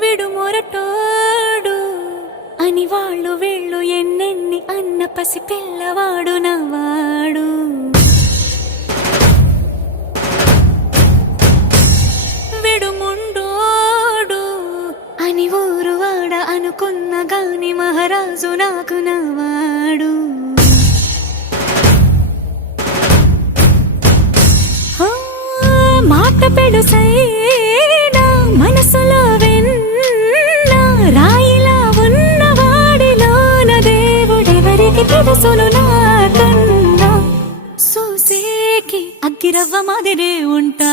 విడు మొరటోడు అని వాళ్ళు వీళ్ళు ఎన్నెన్ని అన్న పసి పిల్లవాడు నవాడు. విడు ముండోడు అని ఊరు వాడ అనుకున్న గాని మహారాజు నాకు నవాడు. మాట పెడుసైనా మనసులో వెన్న రాయిలా ఉన్నవాడిలోన దేవుడెవరికి తెలుసును నాకన్నా. సూసేకి అగ్గిరవ్వ మాదిరే ఉంటా